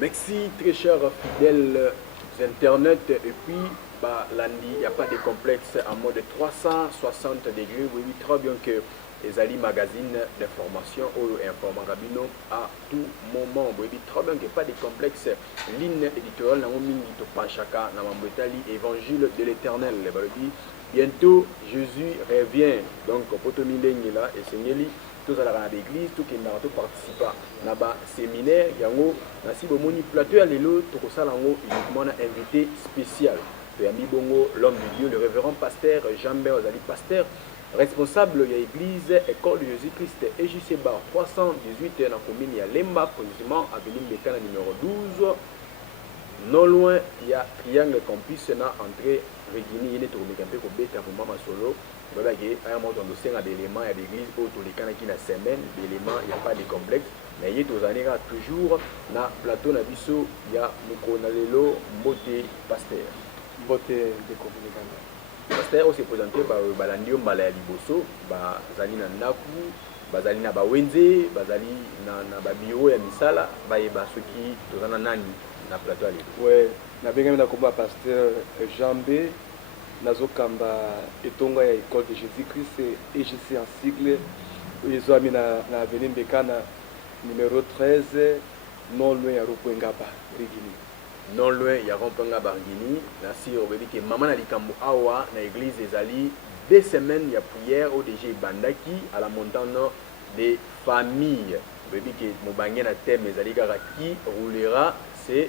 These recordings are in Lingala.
Merci très chers fidèles internautes. Et puis, bah, lundi, il n'y a pas de complexe en mode 360 degrés. Oui, très bien que les Ali magazines d'information ou information à tout moment. Oui, très bien qu'il n'y a pas de complexe. Ligne éditoriale, nous Panchaka, évangile de l'éternel. Bientôt, Jésus revient. Donc, Potomileng là, et Seigneur. Tous à l'église, tout qui n'a pas participé à un séminaire, yango nasi bomoni plateau à l'élo, tout ça lango uniquement un invité spécial. Yami bongo l'homme de Dieu, le révérend pasteur Jean-Bert Ozali pasteur, responsable de l'église école de Jésus-Christ EJC Bar 318 dans la commune ya Lemba, précisément avenue Mekana numéro 12. Non loin, il y a Triangle Campus, na entrée Regini, il y a un peu de bête pour Mama Solo. Voilà, il y a un montant de 5 éléments, il y a des églises, autour des canaux qui ont semaine, d'éléments, il n'y a pas de complexe. Mais il y a toujours, na plateau, na biso, il y a Mukonalelo, Mbote, pasteur. Mbote de communicants. Pasteur, on s'est présenté par Balandio, Malaya Liboso, Bazali na Naku, Bazali na Bawenze, Bazali na Babiro, ya Misala, Bayeba, ceux qui, dans un nani. Na plateau à l'église. Ouais, na benga na komba pasteur Jean-B nazokamba etonga ya école de Jésus-Christ EJC en sigle ils ont mis na avenue Mbekana numéro 13 non loin ya Rupengaba Rigini. Non loin ya Rupengaba Rigini, na si on veut dire que maman na likambo awa na église ezali 2 semaines ya prière au DG Bandaki à la montagne des familles. On veut dire que mobangi na thème ezali kaka qui roulera c'est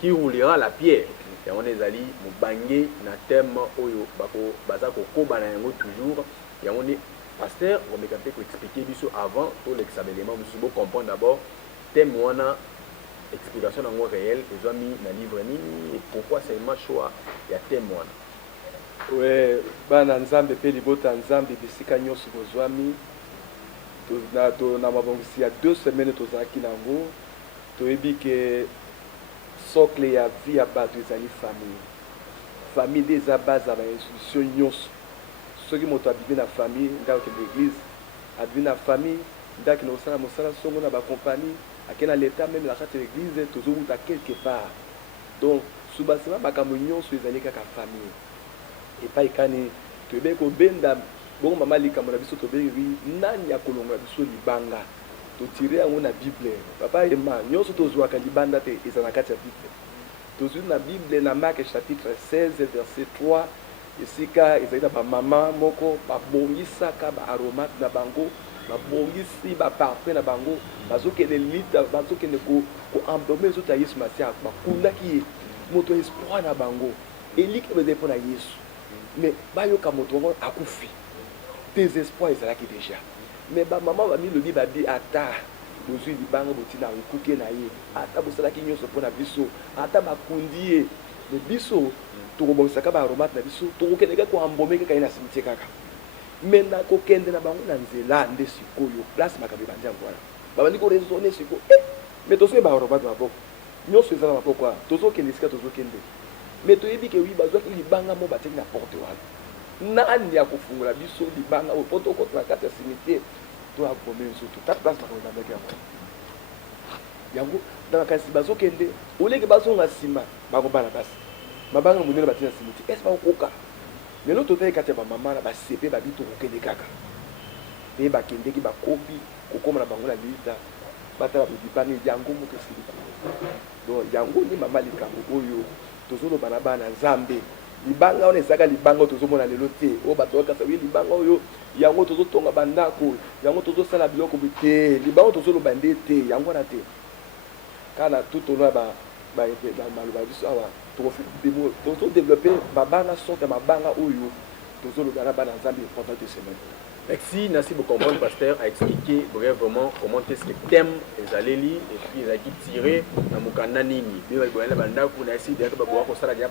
qui roulera la pierre. Et on est allé mobange na thème oyo bako bazako koba na yango toujours. Et on est pasteur, on me capte expliquer biso avant tout l'examen. Monsieur beau comprendre d'abord thème wana explication en réel ils ont mis na livre nini et pourquoi c'est un choix ya thème wana. Ouais, bana nzambe pe libota nzambe bisika nyoso bozwami to na mabongisi ya 2 semaines tozaki nango toyebi ke socle ya vie ya bato ezali famille nde eza base ya bainstitution nyonso soki moto abibi na famille ndako akende église abibi na famille ndako akende kosala mosala songo na bacompagnie ake na l'état même na kati ya église tozowuta quelque part donc subasima makambo nyonso ezali kaka famille epai kani toyebi kobenda bongo mama likambo na biso tobengi nani akolongola biso libanga totire yango na bible papa ema nyonso tozwaka libanda te eza na kati ya bible tozwi na bible na Marc chapitre 16 verset 3 esika ezali na bamama moko babongisaka baaromate na bango babongisi baparfum na bango bazokende lita bazokende koemblome nzoto ya yesu masiya bakundaki ye moto espoir na bango eliki bezali mpo na yesu mais bayoka moto yango akufi désespoir ezalaki déjà mais bamama bamilobi babi ata bozwi libanga botina ekuke na ye ata bosalaki nyonso mpo na biso ata bakundi ye me biso tokobongisaka baaromate na biso tokokendeka koambome kaka ye na simitier kaka me na kokende na bango na nzela nde sikoyo place makambo ebandi yango wana babandi koresone sikoyo me tosoki baaromate maboko nyonso eza na maboko wana tozokende esika tozokende me toyebi ke wi bazwaki libanga mo batiaki na porte wana nani akofungola biso libanga oyo mpo tokota na kati ya simitier to abome nzoto ta place bakobandaki yango yango na kasi bazokende oleki bazonga nsima bakobana basi mabanga monene batina simitier ese bakokoka lelo totali kati ya bamama na basepe babi tokokende kaka mpe bakendeki bakobi kokóma na bango na lita batala libanga yango moto esili donc yango nde mama likambo oyo tozoloba na bana nzambe libanga wana ezaka libanga tozomona lelo te oyo bato bakasa ye libanga oyo yango tozotonga bandako yango tozosala biloko te libanga tozoloba nde te yango wana te kana tutono ya maloba biso awa tozodéveloppe mabanga sorte ya mabanga oyo tozoloba na bana nzambe pendant 2 semaines. Merci, merci beaucoup, comprendre, pasteur, a expliqué brièvement comment est-ce que thème les allélis et puis il a tiré dans mon canal nini. Bien, il y a un pour essayer de faire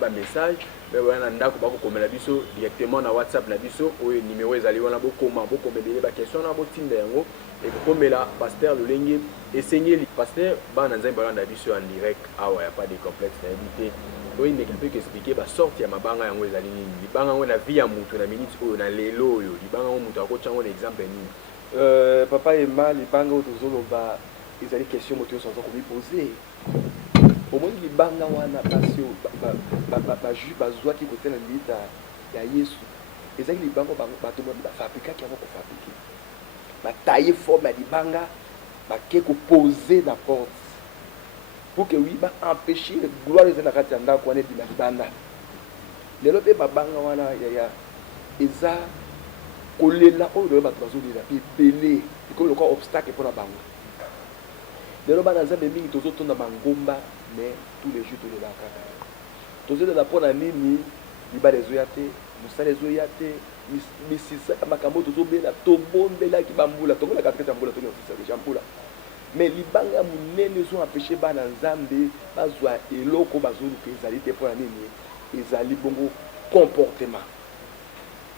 un message, mais il y a un ndaku comme la biso directement dans WhatsApp la biso au numéro les allélis on a beaucoup de questions on a beaucoup de yango et comme là pasteur le lengue essayer le pasteur ba na nzambe ba na biso en direct ah ouais, y a pas de complexe d'invité. Oui, mais quelqu'un peut expliquer ba sorti ya mabanga yango ezali nini libanga ngo na vie ya mutu na minute oyo na lelo oyo libanga ngo mutu akotcha ngo na exemple nini papa ema libanga oyo tozoloba ezali question moto nyonso aza komi poser libanga wana basi bajuif bazwaki kotala lita ya yesu ezalaki libanga bato bafabrikaki yango kofabrike bataille forme ya libanga bake kopose na porte pour que oui baempêcher gloire eza na kati ya ndako wana ebima libanda lelo mpe babanga wana ya eza kolela oyo lelo bato bazolela mpe ebele ekomi lokwa obstacle mpona bango lelo bana nzambe mingi tozotonda bangomba mais tous les jours tolelaka kaka tozolela mpona nini libala ezoya te mosala ezoya te misisa ya makambo tozobela tobondelaki bambula tongolaka katikati ya mbula tokiofisa mbula mais libanga ya monene ezoempêche bana nzambe bazwa eloko bazoluka ezali te mpona nini ezali bongo comportement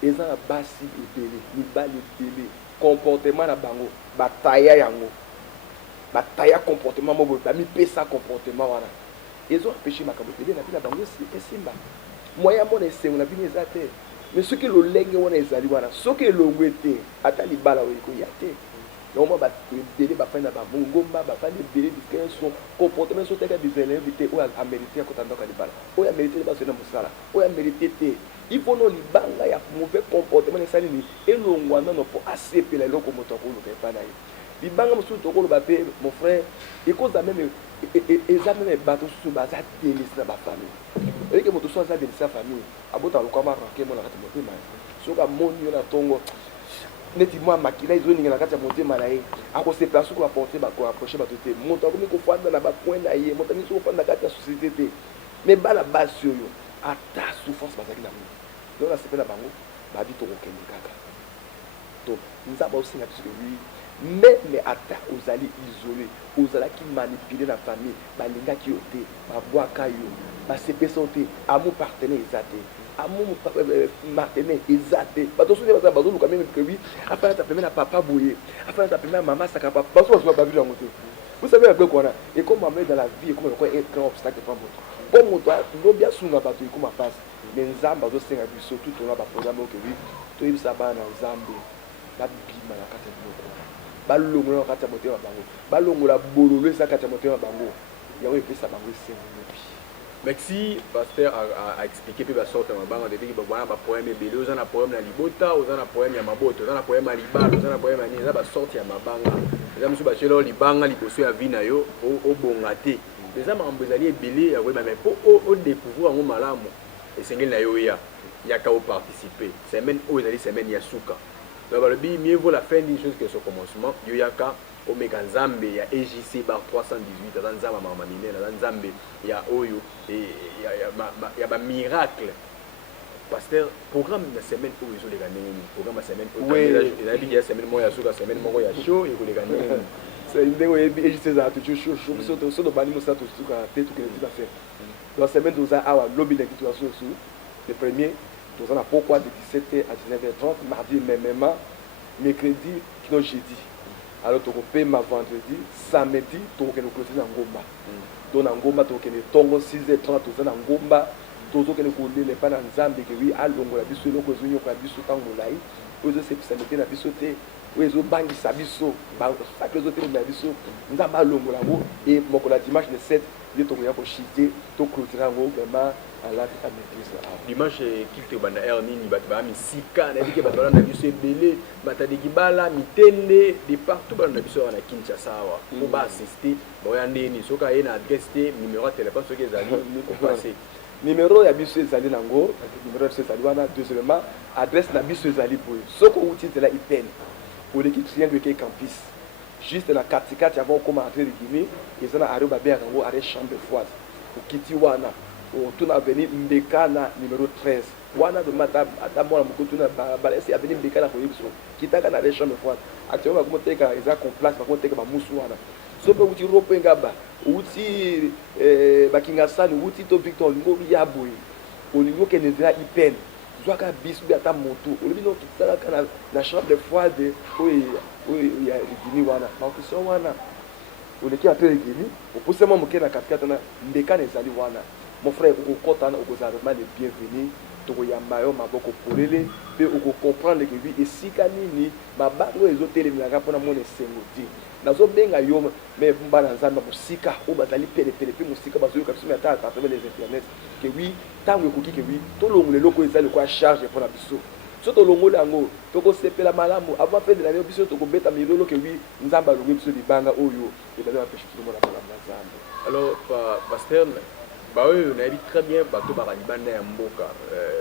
eza na basi ebele mibali ebele comportement na bango bataya yango bataya comportement moko bamipesa comportement wana ezoempêche makambo ebele na bino na bango esimba moya mona esengo na bino eza te mais soki lolenge wana ezali wana soki elongwe te ata libala oyo ekoya te donc bato ebele bafandi na bangomba bafandi ebele bisika so comportement so teka bizele te oyo amérité ya kota ndako ya libala oyo amérité te bazali na mosala oyo amérité te il faut no libanga ya mauvais comportement esali nini elongwa nano mpo asepela eloko moto akoluka epai na ye libanga mosusu tokoloba mpe mon frère ekoza meme eza meme bato mosusu baza delisi na bafamille eleke moto so aza delisi ya famille abota lokama ranke mo na kati motema soki amoni yo na ntongo neti mwa makila ezoninga na kati ya motema na ye akosepela soki baporte bakoaproche bato te moto akomi kofanda na bapoint na ye moto amisi kofanda na kati ya société te mais bana basi oyo ata souffrance bazali na moi donc nasepela na bango babi tokokende kaka donc nzambe osenga biso oui mais ata ozali isolé ozalaki manipulé na famille balingaki yo te babwaka yo basepesa yo te amour partenaire eza te amour partenaire eza te bato soki bazoluka meme que oui afin ta peme na papa boye afin ta peme na mama saka papa baso baso babavile yango te vous savez la quoi et comme amener dans la vie et comme quoi un grand obstacle pour moto comme moto lobi asunga bato ikoma passe mais nzamba azosenga biso tout on a ba programme que oui toyebisa bana nzambe babima na kati ya biloko balongola na kati ya motema bango balongola bololo eza kati ya motema bango yango epesa bango esengo mobi. Merci pasteur a expliqué pe sorte na bango de biki ba poème ebele oza na poème na libota oza na poème ya maboto oza na poème ya libala oza na poème ya nini eza ba sorte ya mabanga eza musu ba chelo libanga liboso ya vie na yo obonga te eza makambo ezali ebele ya koyeba mais po o découvrir yango malamu esengeli na yo ya ka participer semaine oyo ezali semaine ya suka donc balobi mieux vaut la fin d'une chose que son commencement yo yaka omeka nzambe ya EJC bar 318 aza nzambe mama minene aza nzambe ya oyo ya ba miracle pasteur programme na semaine oyo ezoleka ndenge programme ya semaine oyo ezali ya semaine moko ya suka semaine moko ya show ekoleka ndenge ndenge oyebi EJC ezala toujours chaud so tobandi mosala tosuka te tokende ti bafere donc semaine toza awa lobi leki toza susu le premier toza na pourquoi de 17h à 19h30 mardi même mercredi kino jeudi alors tokopema vendredi samedi tokokende clôture na ngomba donc na ngomba tokokende tongo 6h30 toza na ngomba tozokende kolela epai na nzambe ke wi alongola biso eloko ezonyokola biso ntango molai oyo ezosepisa mete na biso te oyo ezobangisa biso basakle ezotelema na biso nzambe alongola yango e mokolo ya dimanche le 7 nde tokoya koshite toclôture yango vraiment alaki ka maîtrise dimanche kilte banda air nini bato baya misika nayebi ke bato balanda biso ebele batadeki bala mitende de partout balanda biso wana Kinshasa awa po baassiste baoya ndeni soki aye na adresse te numéro ya téléphone soki ezali kopase numéro ya biso ezali nango numéro ya biso ezali wana deuxièmement adresse na biso ezali boye soki outi nzela ipene oleki triangle eke campus juste na katikati avant okoma entrée de Guinée eza na arrêt babengaka yango arrêt chambre froide okiti wana otuna avenue Mbeka na numéro 13 wana domata ata mwana moko tuna balesi avenue Mbeka na koyebi biso kitaka na arrêt chambre froide actuellement bakomoteka eza complexe bakomoteka bamusu wana so mpe uti rope ngaba uti bakingasani uti to Victor olingo ya boye olingo okende nzela ipene zwaka biso bi ata moto olobi no kitalaka na chambre froide oyo ya Guinée wana bakoso wana oleki apre Guinée opusema moke na katikati na Mbeka na ezali wana mon frère okokota na okozala vraiment le bienvenu tokoyamba yo maboko polele mpe okocomprendre ke bi esika nini mabango ezotelemilaka mpona mona esengo te nazobenga yo me bana nzambe musika o bazali pele pe musika bazoyoka biso mais ata à travers les internet que oui tango ekoki que oui tolongole loko ezali kwa charge pour la biso so tolongole yango tokosepela malamu avant fin de l'année biso tokobeta milolo que oui nzambe alongi biso libanga oyo ebazali bapeshe tolomona kolanda nzambe. Alors pasteur baoyo nayebi très bien bato baka libanda ya mboka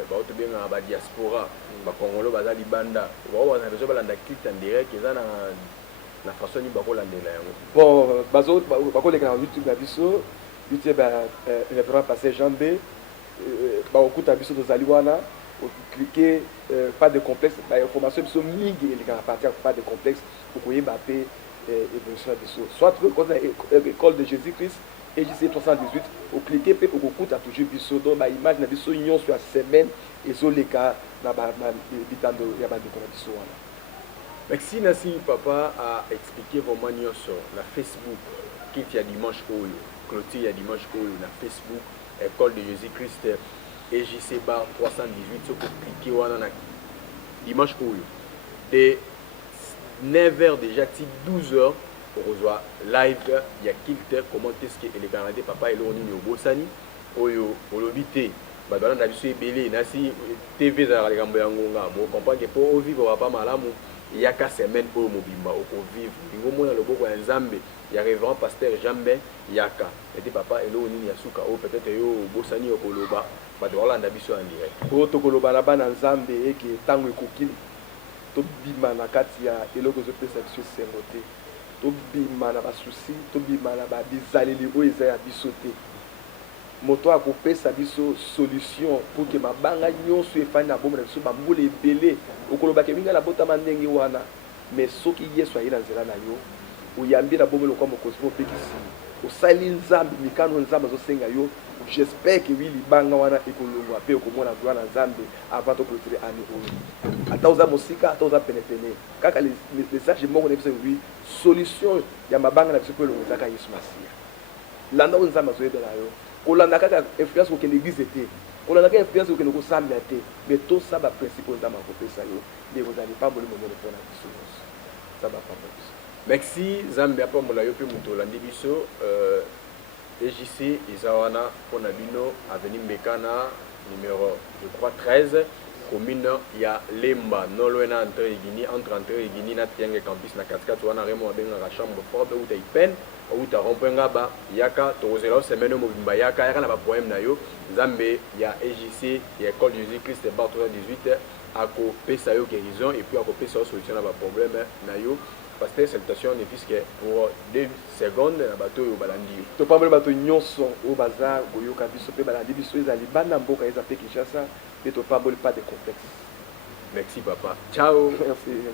baoyo tobengaka badiaspora bakongolo baza libanda bao bazana bezo balanda clite en direct eza na façon nini bakolandela yango. Bon bakoleka na youtube na biso youtube révérend pasteur Jean B bakokuta biso tozali wana cliquer pas de complexe information biso mingi eleka na partir pas de complexe okoyeba pe évolution na biso soit école de Jésus-Christ EJC 318 au cliquer pe okokuta toujours biso donc ba image na biso nyonso ya semaine ezoleka na bitando ya bandeko na biso wana. Merci Nassi papa a expliqué vraiment nyonso na Facebook kiti ya dimanche oyo clôture ya dimanche oyo na Facebook école de Jésus-Christ EJC bar 318 soko cliquer wana na dimanche oyo de 9h déjà ti 12h pour live ya kilte comment est-ce que les Canadiens papa et l'on au bosani oyo olobité ba balanda biso ebele nasi TV za la gambo yangonga mo comprendre que pour vivre papa malamu yaka semaine oyo mobimba oko vivre ngomona loboko ya nzambe ya révérend pasteur Jambe yaka et papa et l'on ya suka o peut-être yo bosani okoloba ba balanda biso en direct o tokoloba na bana nzambe eke tango ekokili to bima na kati ya eloko zo pesa biso sengote tobima na basusi tobima na babizaleli oyo eza ya biso te moto akopesa biso solution pour que mabanga nyonso efandi na bomoi na biso bambula ebele okolobaka mingi na botama ndenge wana mais soki yesu aye na nzela na yo oyambi na bomoi lokwa mokonzi mpo opekisi osali nzambe mikano nzambe azosenga yo j'espère que wi libanga wana ekolongwa mpe okomona gloire na nzambe avant toclôturer année oyo ata oza mosika ata oza penepene kaka message moko na biso wi solution ya mabanga na biso mpo elongo ezaka yesu masiya landa oyo nzambe azoyebela yo kolanda kaka influence kokende église te kolanda kaka influence kokende kosambela te mais tosa baprincipe oyo nzambe akopesa yo nde kozali pamboli monene mpona biso nyonso nzambe apambola biso. Merci Zambia pambola yo mpe moto olandi biso EJC Izawana Ponabino avenue Mbekana numéro je crois 13 commune ya Lemba Nolwena entre Guinée entre Guinée na Tiange campus na 4 wana remo abenga la chambre forte ou ta ipen ou ta rompenga ba yaka tozela semaine mo bimba yaka na ba poème na yo Zambe ya EJC ya école de Jésus-Christ bar 318 ako pesa yo guérison et puis ako pesa solution na ba problème na yo. Pasteur, salutation ne puisque pour 2 secondes na bato yo balandi to pambola bato nyonso o baza goyoka biso pe balandi biso ezali bana mboka eza pe Kinshasa pe to pambola pas de complexe. Merci papa, ciao. Merci.